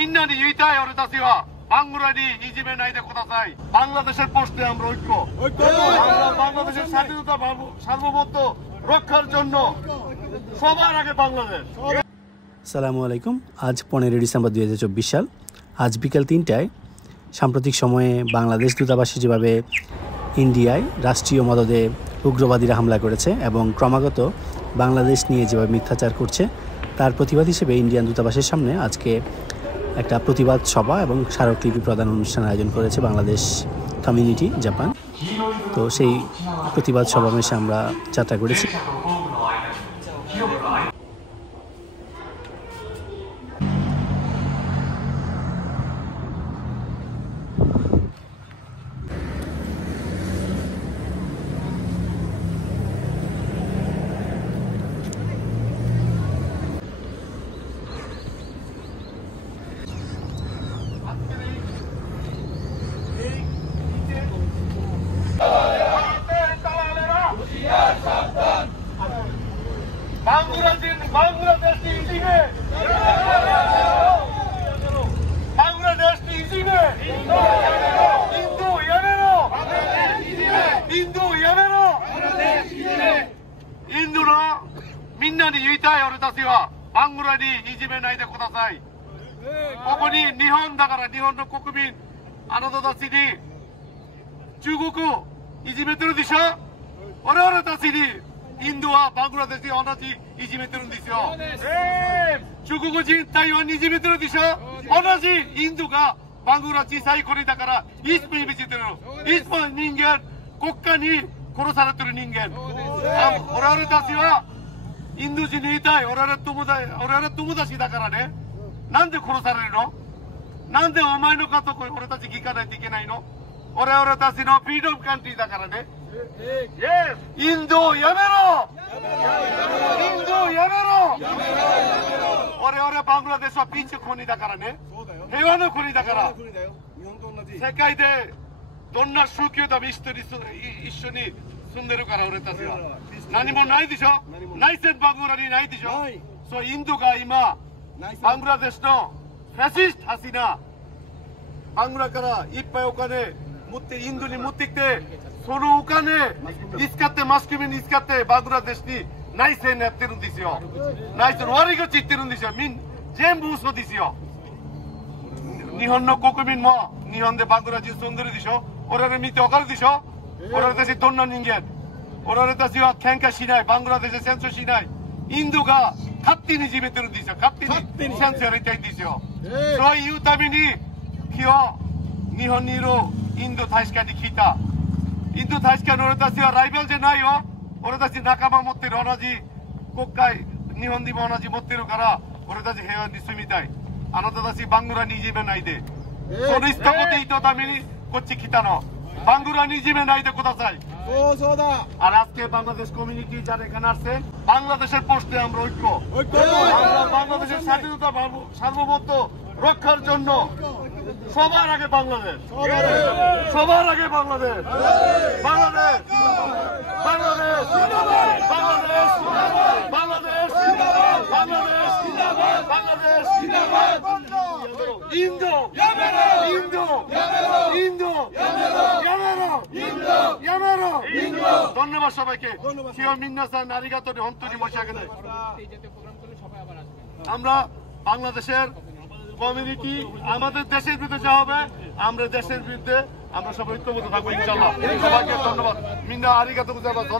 みんなに言いたい俺たちはバングラにいじめないでください。বাংলাদেশের প্রশ্নে আমরা ঐক্য। আমরা বাংলাদেশের স্বাধীনতা সার্বভৌমত্ব রক্ষার জন্য সবার আগে বাংলাদেশ। আসসালামু আলাইকুম। আজ 15 ডিসেম্বর 2024 সাল। আজ বিকেল 3টায় সাম্প্রতিক সময়ে বাংলাদেশ দূতাবাসে যেভাবে ইন্ডিয়ায় রাষ্ট্রীয় মদদে উগ্রবাদীরা হামলা করেছে এবং ক্রমাগত বাংলাদেশ নিয়ে যেভাবে মিথ্যাচার করছে তার প্রতিবাদ হিসেবে ইন্ডিয়ান দূতাবাসের সামনে আজকে একটা প্রতিবাদ সভা এবং স্মারকলিপি প্রদান অনুষ্ঠান আয়োজন করেছে বাংলাদেশ কমিউনিটি জাপান। তো সেই প্রতিবাদ সমাবেশে আমরা যাত্রা করেছি।みんなに言いたい俺たちはバングラにいじめないでください。ここに日本だから日本の国民あなたたちに中国をいじめてるでしょ。我々たちにインドはバングラデシュ同じいじめてるんですよ。中国人台湾にいじめてるでしょ。同じインドがバングラ小さい国だからいつもいじめてる。いつも人間国家に殺されてる人間。我々たちはインド人に言いたい。俺ら友達だからね。なんで殺されるの？なんでお前の家族俺たち聞かないといけないの？俺たちのフリーダムカントリーだからね。インドをやめろ！インドをやめろ！我々バングラデシュはピンチの国だからね。平和の国だから。世界でどんな宗教でも一緒に住んでるから俺たちは。何もないでしょ。内戦バングラにないでしょ。そうインドが今バングラデシュのファシストハシナバングラからいっぱいお金持ってインドに持ってきてそのお金使ってマスコミに使ってバングラデシュに内戦やってるんですよ。内戦の悪い口言ってるんですよ。全部嘘ですよ。日本の国民も日本でバングラデシュ住んでるでしょ。俺ら見てわかるでしょ。俺たちどんな人間。俺たちは喧嘩しない。バングラデシュ戦争しない。インドが勝手にいじめてるんですよ。勝手に戦争やりたいんですよ。そういうために今日日本にいるインド大使館に聞いた。インド大使館の俺たちはライバルじゃないよ。俺たち仲間持ってる。同じ国会日本にも同じ持ってるから俺たち平和に住みたい。あなたたちバングラにいじめないで。その一言言ったためにこっち来たの。バングラにいじめないでください। আর আজকে বাংলাদেশ কমিউনিটি যারা এখানে আসছেন বাংলাদেশের প্রশ্নে আমরা ঐক্য। আমরা বাংলাদেশের স্বাধীনতা সার্বভৌমত্ব রক্ষার জন্য সবার আগে বাংলাদেশ। সবার আগে বাংলাদেশ। বাংলাদেশ বাংলাদেশ বাংলাদেশ বাংলাদেশ বাংলাদেশ বাংলাদেশ ইন্দো ইন্দো ইন্দো ধন্যবাদ সবাইকে। আমরা বাংলাদেশের কমিউনিটি আমাদের দেশের বিরুদ্ধে যা হবে আমরা দেশের বিরুদ্ধে আমরা সবাই ঐক্যবদ্ধ থাকবো ইনশাআল্লাহ। সবাইকে ধন্যবাদ। মিন্না আরিগাতো গোজাইমাসু।